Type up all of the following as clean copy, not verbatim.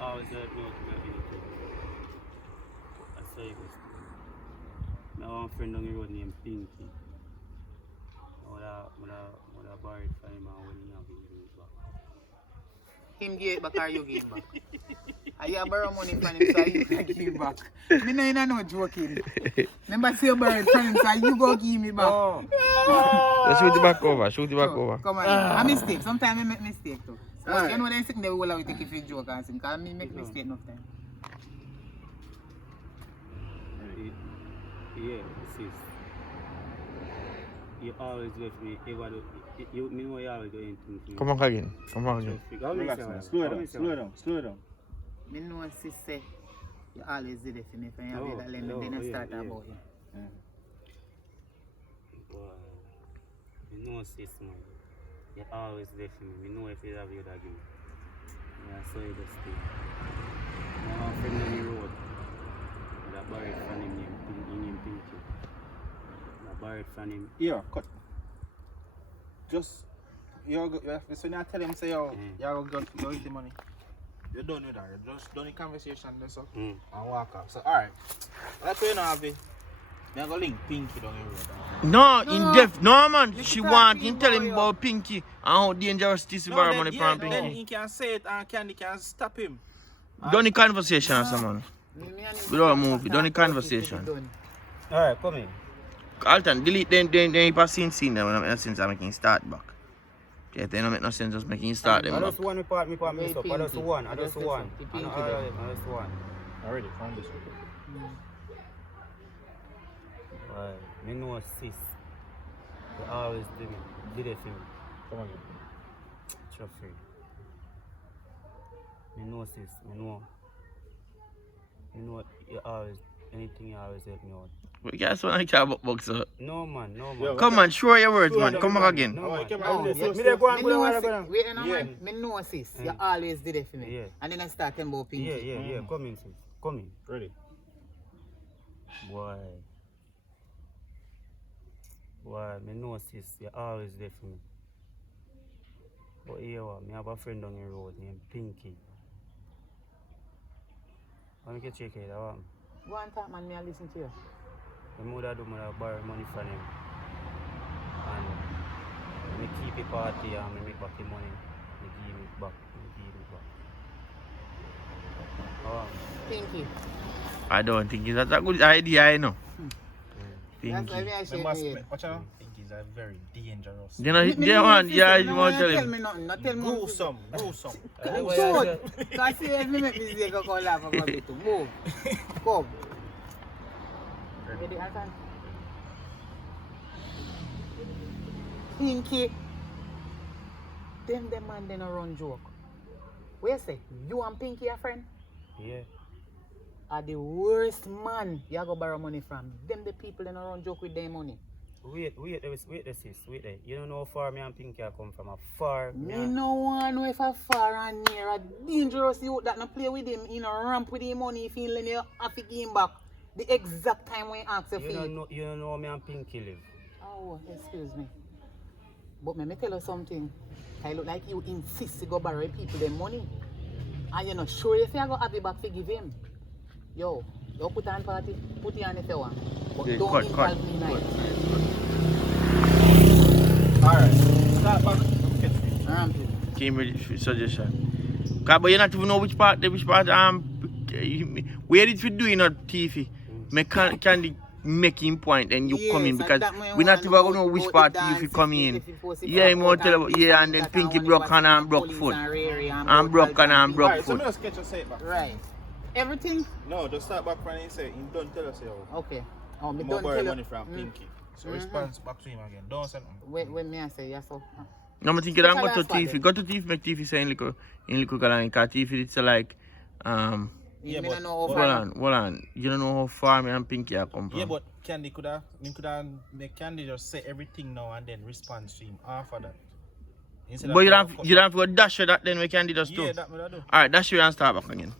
always let me know to get anything. I say this. I have one friend on the road named Pinky. I would have borrowed from him and when he have it back. Him give it back or you give him back? Are you borrow money from him so you can give him back? Me know you no joking. Remember say you borrow it from him so you go give me back. Oh. Let's shoot the back over. Shoot the back over. Come on. A mistake. Sometimes I make mistake too. So you know they sitting there will take if you joke and sing. Cause me make mistake enough time. Yeah, sis. You always with me. You know you always doing things for me. Come back again. Come back again. Relax, slow down. Me know sis say you always did it for me. If you have that lemon, then I start about you. Boy, you know sis man. You always there for me. You know if you have you that give. Yeah, so you just stay. I have a friend on the road. I borrowed from him named Pinky. I borrowed from him. Yeah, cut. Just, when you tell him, say, yo, you go get the money. You're done with that. You just done the conversation, that's all. And walk out. So, alright. Like you know, Avi, I'm going to link Pinky down the road. No man, she want him tell him about Pinky and how dangerous it is to borrow money from Pinky. Then he can say it and Candy can stop him. Done the conversation or someone. Without movie, done the conversation. Alright, come in. Alton, delete then if I scene them when since I'm making start back. Okay, then don't make no sense just making start them I back. just want me part mess up. I just one. I just one. Already, found this one. Why? Me know sis. They always did it for me. Come on. Trust free. Me know sis. Me know you always, anything you always help me out. But you guys want to care about box up. No man. Come on, show your words, man. Come back again. No, man. Me know sis, you always did it for me. Yeah. And then I start talking about Pinky. Yeah. Come in, sis. Come in. Ready? Boy, me know sis, you always there for me. But here, me have a friend on the road named Pinky. I make you check it out. Go and talk, man, me I listen to you. My mother borrow money from him. And me keep it party and me make back the money. Me give it back. Pinky. I don't think that's a good idea, you know. That's why Pinky. I say Watch out. Pinkies are very dangerous. You know, you want to tell tell him. me nothing. Not tell me Gruesome. Good. Because see, if me make mistake, I go laugh about it too. Move. Come. Ready, Alton? Pinky. Them man, they no run joke. What you say? You and Pinky a friend? Yeah. Are the worst man you go borrow money from. Them the people that no run joke with their money. Wait, sis. Wait there. You don't know how far me and Pinky are come from. A far. Me no one know if a far and near a dangerous youth that no play with him, you know, ramp with him money if he lend you have to give him back. The exact time when he asks you for it. You don't know how me and Pinky live. Oh, excuse me. But me tell you something. I look like you insist to go borrow people their money. And you're not sure if you go have it back to give him. Yo, put on party, put it on if you want. But Okay, don't involve me now. Alright. Start back. Came with suggestion. But you not even know which part where did we do in our TV? Me can make him point and you come in because we not even gonna know which part if you come in. Yeah, you want to tell about and then Pinky broke hand and broke foot. And broke hand and broke Alright, so foot. me just get your say it back. Right. Everything? No, just start back from and say, you don't tell us yo. Okay. Oh, me More don't borrow tell money you. from Pinky. So response back to him again. Don't say nothing. When me I say yes so. No, I think you don't go to TV. Go to TV, make TV say in Lico Galang. Because TV it's like Yeah, me but don't know how hold far. on. You don't know how far me and Pinky are come from. Yeah, but Candy could make Candy just say everything now and then respond to him after that. Instead But of you don't have to go dash that then we can do just too. Yeah, that me do. Alright, dash you and start back again.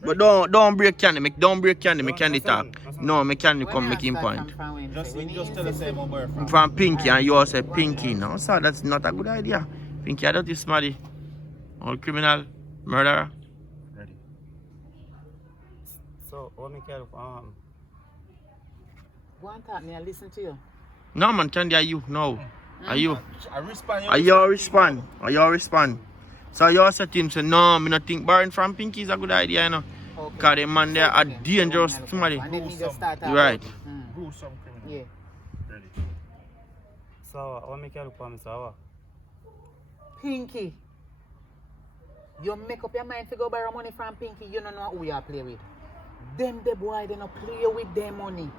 But don't break Candy, don't break Candy, make Candy talk. No, make Candy come make him point. Just tell us say my boy From Pinky and you all say Pinky. No, sir, that's not a good idea. Pinky, I don't think smarty. All criminal, murderer. Ready. So, what me care for? Go and talk me and listen to you. No man, Candy, are you? No. Are you? I respond. Are you respond? Are you respond? So you also him say, no, me not think borrowing from Pinky is a good idea, you know. Okay. Because the man there are dangerous somebody. And then he just start You're right. Gruesome criminal. Yeah. Ready. So, what me care for me, so? Pinky. You make up your mind to go borrow money from Pinky, you don't know who you are play with. Them the boy, they not play with their money.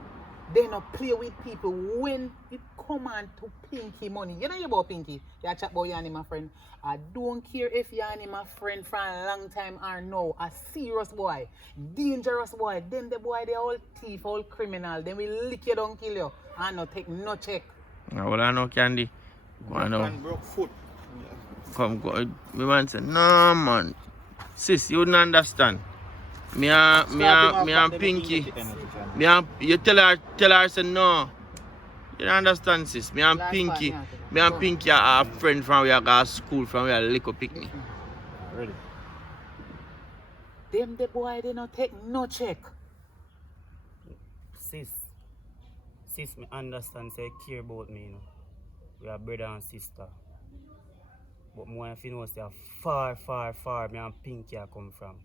They not play with people when it come on to Pinky money. You know about Pinky? You chat about you and him, my friend. I don't care if you and him a friend from a long time or no. A serious boy, dangerous boy. Them the boy, they all thief, all criminal. Then we lick you down, kill you, and not take no check. Well, I know Candy. I know. Broke foot. Come, go. Me man say, no man. Sis, you wouldn't understand. Me and Pinky. You tell her say no. You don't understand, sis. Me and Pinky are a friend from where I go to school, from where I lick up picnic. Ready. Them the boy, they not take no check. Sis, me understand, say care about me, you know. We are brother and sister. But more if you know, say far me and Pinky are come from.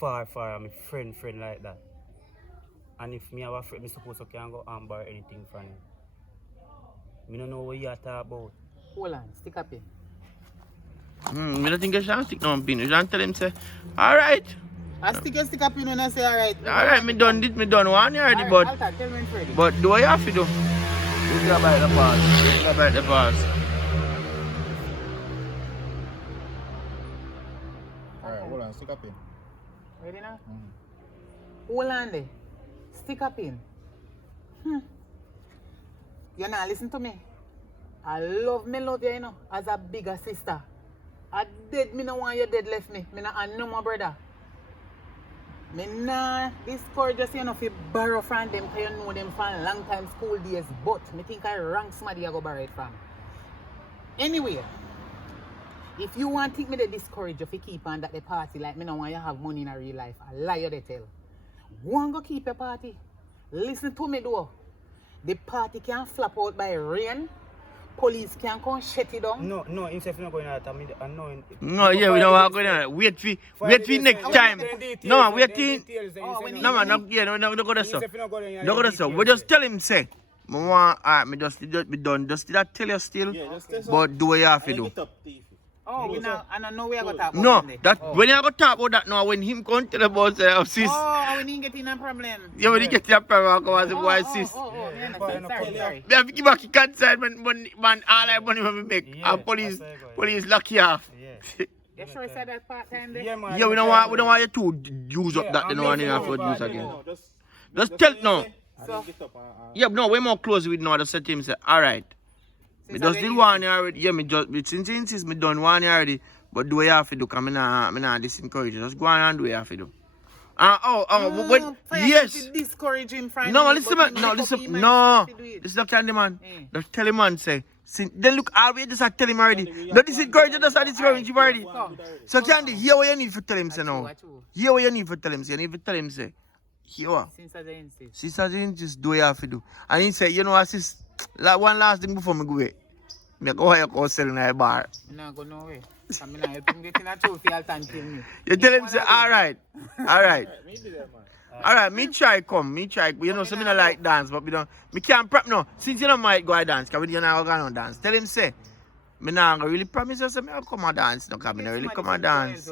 Far, I'm a friend like that. And if me have a friend, me supposed to can go and borrow anything from him. Me don't know what you are talking about. Hold on, stick up here. I don't think I should stick no pin. You should tell him say, alright. I stick up, you know, and I say alright. Alright, me done one already, but Alta, tell me Freddy. but do I have to do? You grab by the pass. You grab by the pass. Alright, hold on, stick up in. Ready now? Hold on there. Stick up in. You now listen to me. I love you, you know, as a bigger sister. I dead, me no want you dead left me. Me not no more brother. Me nah discourage you, you know, if you borrow from them, because you know them from long time school days. But me think I rank somebody I go borrow it from. Anyway, if you want to think me to discourage you if you keep on that the party like me no want you have money in a real life, I lie you they tell. Go and go keep your party. Listen to me though. The party can flop out by rain. Police can come shut it down. No, himself not going out. I know. No, yeah, we don't want to go down. Wait for next time. No, wait till. No man, no go there, sir. No go there, sir. We just tell him say, me want, me just be done. Just did I tell you still? Yeah, just but do what you have to do. Oh, we now, I don't know where I got talk about No, Sunday. that when you go talk about that now, when him come tell about sis. Oh, we didn't get in a problem. Yeah, when he get in a problem, come and say, boy, sis. Sorry. Me have to give back the concern man, all I money when we make. Yeah, And police lock you off. Yeah. You sure said that part time there? Yeah, man. Yeah, we don't want you to use up that, they don't want you to use again. Just tell no. So, Yeah, no, we're more close with no, just say to him, say, alright. Me just did one already. Yeah, me just since me done one already. But do what you have to do, because me nah disencourage you. Just go on and do what you have to do. Yes. Discourage him from No, listen, man. No, listen. No. This is the candy man. Just tell him, man, say. Then look, always just tell him already. Don't disencourage you, just discourage him already. So, Candy, hear what you need to tell him, say now. Hear what you need to tell him, say. You need to tell him, say. Hear what? Since I insist, do what you have to do. And he say, you know, sis, like one last thing before me go away. Me go ahead and sell in a bar. I'm not going nowhere. I'm not helping get in a trophy, I'll thank you. You tell him, say, alright. Alright. Alright, me try come, you know, so me not like dance, but me can't prep no. Since you don't might go and dance, because we don't go and dance. Tell him, say, me not really promise you, say, me I'll come and dance, no, because me not really come and dance.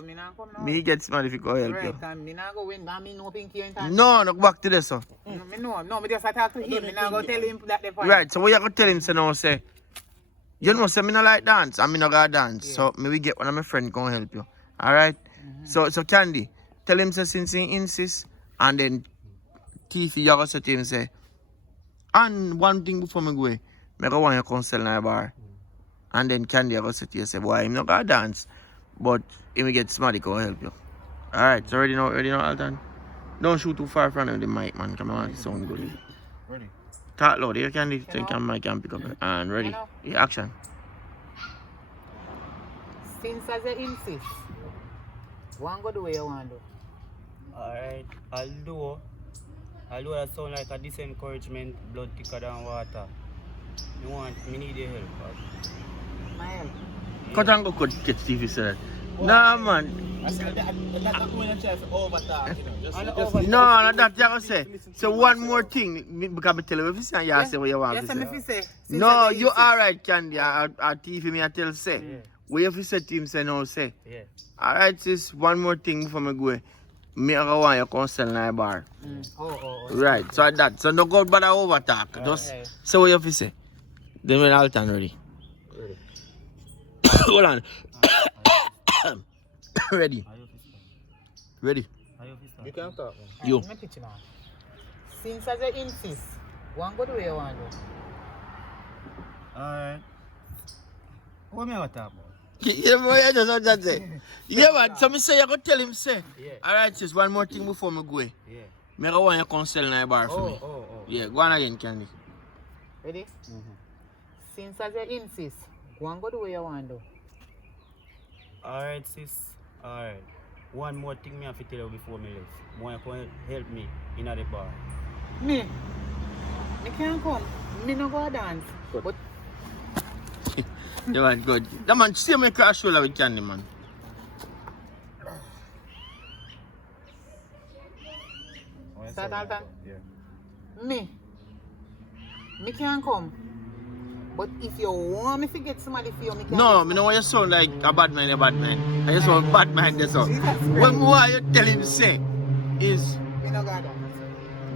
Me get smart if you go help you. Right, me not go win, me no Pinky in time. No, go back to this, so. No, me just talk to him, me not go tell him that the point. Right, so what you going to tell him, say, no, say, you know, say, me not like dance, and me not go dance, so me we get one of my friends go help you. Alright? So Candy, tell him, say, since he insists, and then Tiffy, you go say to him, say, and one thing before me go away, me go want you come sell in a bar. And then Candy, you go say to you, say, boy, I'm not going to dance, but he will get somebody go help you. Alright, so ready now, Alton? Don't shoot too far from the mic, man, come on, it sound good. Ready. Talk loud, you Candy, so you can mic and pick up. And ready, yeah, action. Since as you insist, one go do what you want to do. Alright, although that sound like a disencouragement, blood thicker than water. Me need your help. My help. Cut and go cut get TV said. Nah man. I said that's not when I try to overtalk, you know. Just No, that you gonna say. So one more thing, because I tell you if you say you say what you want Yes, to I'm say. if you say. No, you alright, Candy. A TV me I tell say. Yeah. What if you say to him say no say? Yeah. Alright, sis, one more thing before me go. Me I want you come sell in a bar. Oh. Right, so that. So no go bother overtalk. Just Okay. say what you have to say. Then we'll all turn ready. Ready. Hold on. Ready. Are you officer? Ready. Are you officer? you can talk. You. Let me pitch now. Since as you insist, one go the way you want to. Alright. What me want to talk about? Yeah, boy, I just want that say. Yeah, man. So me say you go tell him say. Yeah. Alright, sis, one more thing before me go. Yeah. Me I want you come sell in a bar for me. Oh. Yeah, go on again, Candy. Ready? Since as you insist, one go the way you want to. Alright, sis. Alright. One more thing me have to tell you before me left. Want you to help me in the bar. Me can't come. Me no go dance. But Yeah, man, good. That man, see me cross shoulder with Candy, man. Satan. Yeah. me can't come. But if you want me to get somebody for you, me can. No, me know why you sound like a bad man, I just want bad man, that's all. What more you tell him say is, Me no go dance.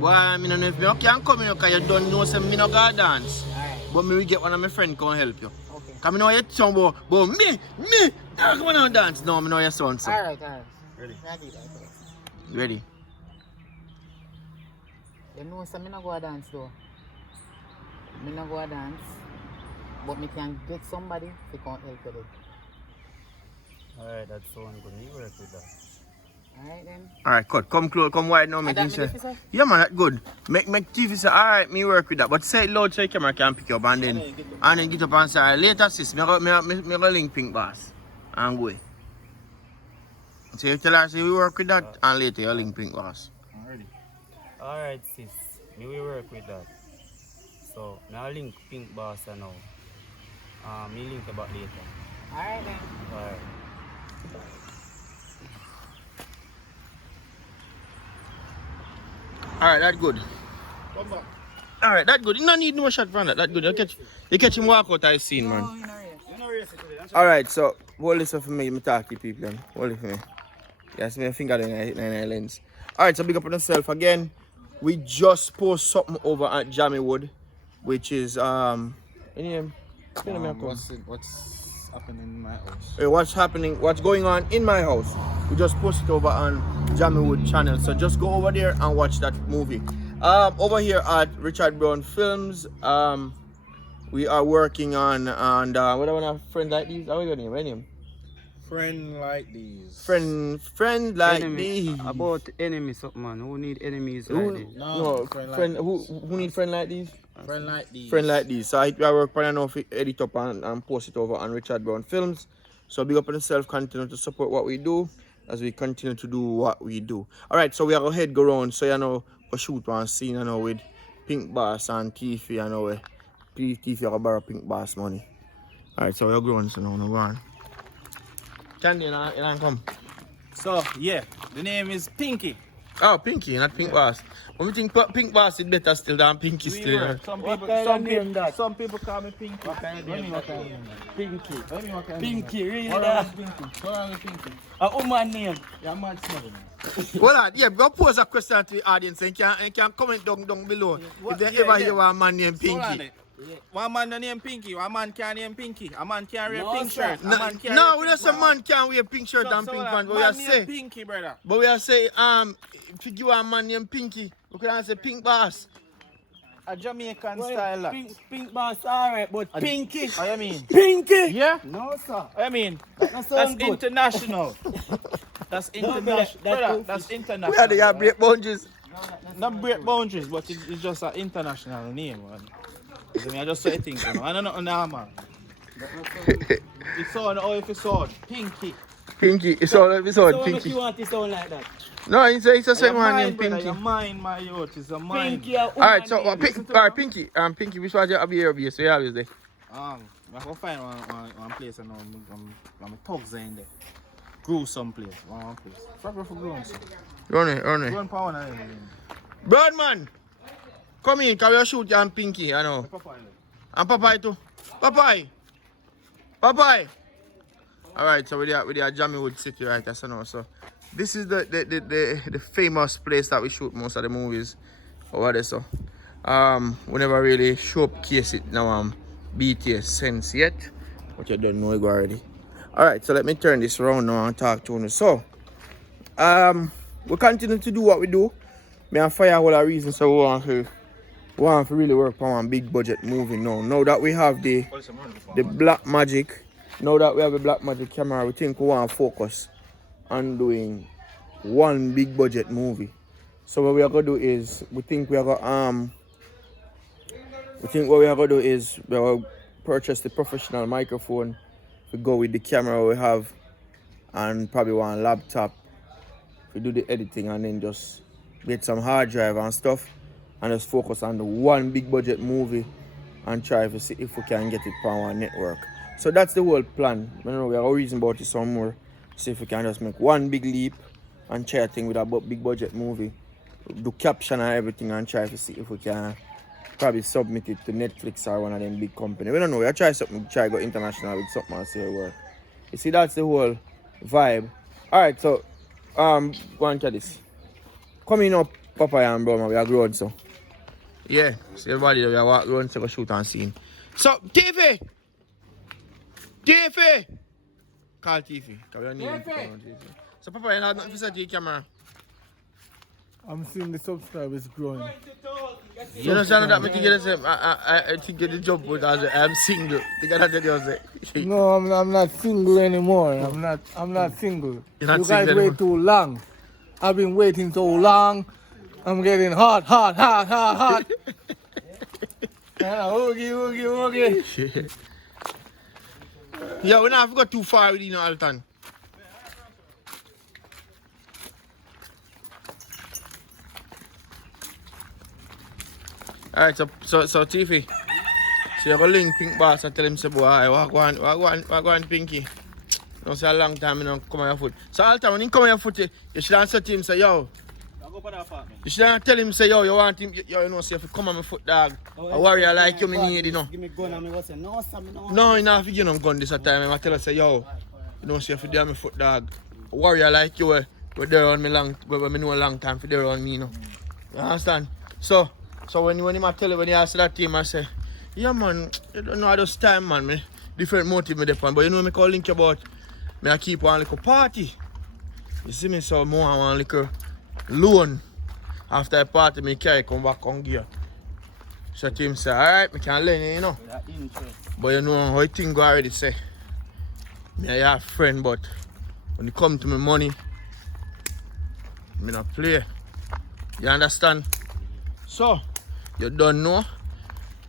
boy, I don't know if you can come here because you don't know say me no go dance. Alright. But me will get one of my friends come help you. Okay. Because I know you sound about me, come on and dance. No, I know you sound so. Alright. Ready? Ready, right. Ready? You know, so me no go dance though. Me no go dance. But me can get somebody to come help with it. Alright, that's so good. Me work with that. Alright then. Alright, cut. Come close, come wide now, make that him me say. this is a- Yeah, man, that's good. Make TV say, alright, me work with that. But say it loud so the camera can pick you up and then get up and say, later sis, me go link Pink Boss and go. So you tell her, say we work with that and later you link Pink Boss. I'm ready. Alright, sis. Me will work with that. So, now link Pink Boss and now. Me link about later. Alright then. Alright. Alright, that's good. Come back. Alright, that's good. You don't need no shot from that. That's good. You catch him walk out of the scene, man. No, you know race. You know race it today. Alright, so hold this up for me. Me talk to people then. Hold it for me. Yes, my finger in the lens. Alright, so big up on yourself again. We just post something over at Jammy Wood, which is What's happening in my house? what's going on in my house. We just posted over on Jammy Wood channel. So just go over there and watch that movie. Over here at Richard Brown Films, we are working on what I want a friend like these. How are you name? What name? Friend like these. Friend like these. About enemies, something man. Who need enemies Who, like this? no, friend who need friend like these? Friend like these. Friend like this. So I work on enough edit up and post it over on Richard Brown Films. So big up on yourself, continue to support what we do as we continue to do what we do. Alright, so we are going to go around so you know go shoot one scene with Pink Boss and Tiffy Tiffy are borrow Pink Boss money. Alright, so we're going so now go on. Candy, you know come. So, yeah, the name is Pinky. Oh, Pinky, not Pink Boss. But we think Pink Boss is better still than Pinky still. Some What people, kind some of name people, that? some people call me Pinky. What kind of name? What kind of name? Pinky. What do you mean what kind of Pinky, name? really What that? is Pinky? What is Pinky? A woman name. You're mad smuggling. Hold on, yeah, go pose a question to the audience and can comment down below if they ever hear one man named Pinky. One man name Pinky, one man can't name Pinky, a man can't wear No, pink sir. shirt, a man can't No, wear we pink don't say pants. man can't wear pink shirt and pink pants, but we are man say, named Pinky, brother. if you give a man named Pinky, we could say Pink Boss. A Jamaican style that. Pink Boss, alright, but Pinky. What you mean? Pinky? Yeah? No, sir. What you mean? That That's sound good. international. That's international. Brother, that's international. We had to break boundaries. Not break boundaries, but it's just an international name, man. I mean, I just say things, you know. I don't know now, man. It's on, oh, if it's on, Pinky. Pinky, it's all episode, So what Pinky. you want to sound like that? No, it's a second one mine, named brother. Pinky. You're mine, my youth. It's a mine. Pinky a woman Alright, so name. alright, Pinky. Pinky, which one you be here base? So you always there. I go find one place and I'm thugs in there. Gruesome place. One place. Probably for gruesome. Run it. Gruesome power and everything. Broadman, come in, can we shoot you and Pinky, I know. And Popeye too. Popeye. Alright, so we are Jamie Wood City right there, so now. So this is the famous place that we shoot most of the movies over there. So we never really showcase it now BTS sense yet. But you don't know it already. Alright, so let me turn this around now and talk to you. So we continue to do what we do. Me and Fire all a reason, so we want to really work on one big budget movie now. Now that we have the Black Magic. Now that we have a Black Magic camera, we think we want to focus on doing one big budget movie. So what we are gonna do is we think what we are gonna do is we will purchase the professional microphone. We go with the camera we have and probably one laptop. We do the editing and then just get some hard drive and stuff and just focus on the one big budget movie and try to see if we can get it on our network. So that's the whole plan. I know we are reason about it some more. See if we can just make one big leap and try a thing with a big budget movie. Do caption and everything and try to see if we can probably submit it to Netflix or one of them big companies. We don't know. We try something, try go international with something and see how it works. You see, that's the whole vibe. Alright, so go and try this. Coming up, Papa and Broma, we are grown so. Yeah, see everybody we are walk around so go shoot and scene. So TV! Call TV. So Papa, you have nothing to say to your camera? I'm seeing the subscribers growing. You understand that I think get the job because I'm single. Think I tell you say. No, I'm not single anymore. I'm not single. You're not you single guys anymore? wait too long. I've been waiting so long. I'm getting hot. Oogie. Shit. Yeah, we not have to go too far with you know, Alton. Alright, so Tiffy. So you go link Pink Boss and tell him say boy, walk on Pinky. You know, say a long time you don't come on your foot. So all the time when he come on your foot, you should answer to him say yo. You should tell him say yo, you want him, you know, say if you come on my foot dog. A warrior like you me need, you know. Give me gun and me go say no sir, me no. No, you know if you give no gun this time, I tell her say yo, you know, say if you do my foot dog. A warrior like you we there on me long, we me know a long time for there on me, you know. You understand? So when him tell you when you ask that team, I say, yeah man, you don't know how this time man, me different motive me depend, but you know me call link about me I keep one little party. You see me so more one little loan. After a party me carry come back on gear. So team say, alright, me can learn it, you know. But you know how thing go already say. Me I have a friend, but when it come to me money, me not play. You understand? So you don't know.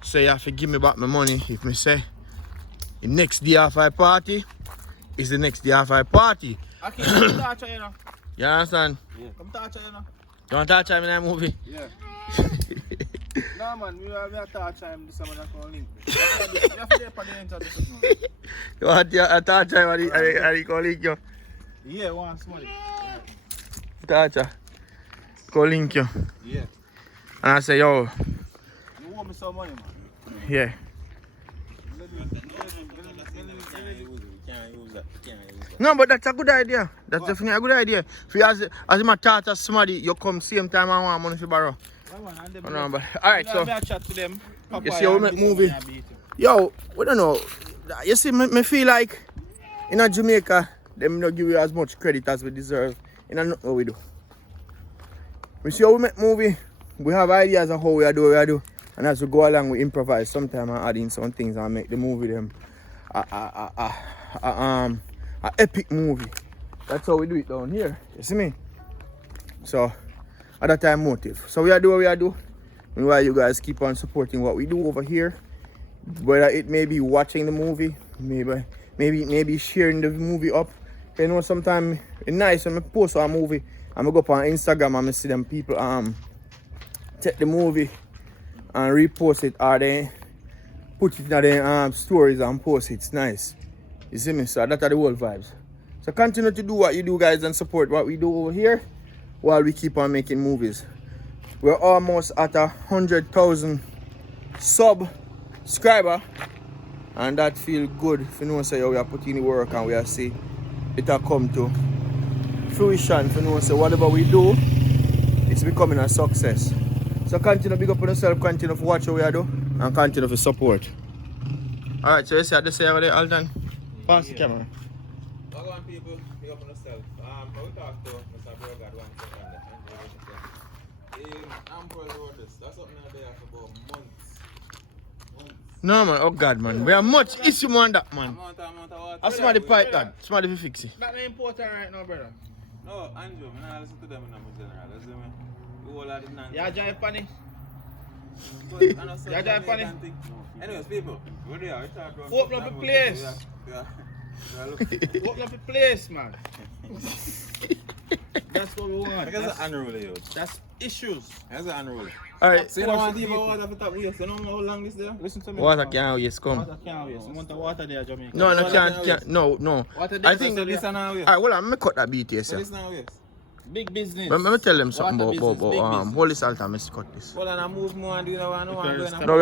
So you have to give me back my money. If me say the next day of a party is the next day of a party. Okay, come touch her, you know. You understand? Yeah. Come touch her, you know. You want to touch him in that movie? Yeah. No man, we have touch him this summer and link. You have to get for the introduction now. You want to touch him and he call link you? Yeah, one small. Touch her. Call link you. Yeah. And I say, yo, You owe me some money, man. yeah. No, but that's a good idea. That's definitely a good idea. If you as my taught somebody, you come same time and want money to borrow. No, but alright, so I chat to them. you see how we make movie. Yo, we don't know. You see, me feel like in a Jamaica, them don't give you as much credit as we deserve. In a nothing what we do. We see how we make movie. We have ideas of how we do. And as we go along, we improvise. Sometimes I add in some things and make the movie them a epic movie. That's how we do it down here. You see me? So, at that time motive. So we are do what we are do. Meanwhile, you guys keep on supporting what we do over here. Whether it may be watching the movie, maybe sharing the movie up, You know, sometimes it's nice when I post a movie and I go up on Instagram and I see them people take the movie and repost it or they put it in their stories and post it. It's nice. You see me? So that's the whole vibes. So continue to do what you do, guys, and support what we do over here while we keep on making movies. We're almost at 100,000 subscriber, and that feel good. If you know, say we are putting in the work and we are see it will come to fruition. If you know, say whatever we do, it's becoming a success. So continue to big up on yourself, continue to watch what we are do, and continue to support. Alright, so you see, I just say over there, Alton. Pass the camera. Welcome on people, big up on yourself. We talk to Mr. Brogard 1 second. I'm for this. That's something that they have for about months. No man, oh God man, we have much issue on that man. Amount of water. I somebody pipe that, somebody will fix it. That's not important right now, brother. No, Andrew, I'm not listening to them in general. Listen to me. You all are the nonsense. Yeah, drive funny. Yeah, drive funny. Anyways, people, we're there. We talk about Open up a place. Open up a place, man. That's what we want. That's unruly. That's issues. That's unruly. Alright. So you don't want to even water for top waste. You know how long this there? Listen to me. Water can't waste, come. Water can't waste. You want the water there, Jamaican. No, no, can't, no. Water I there, think, So this is now waste. alright, well, I'm going to cut that BTS. So this now waste. Big business. Let me tell them something Water about business, big business. Holy Salt, I must cut this. Well, and I move more and do you know what I know. No,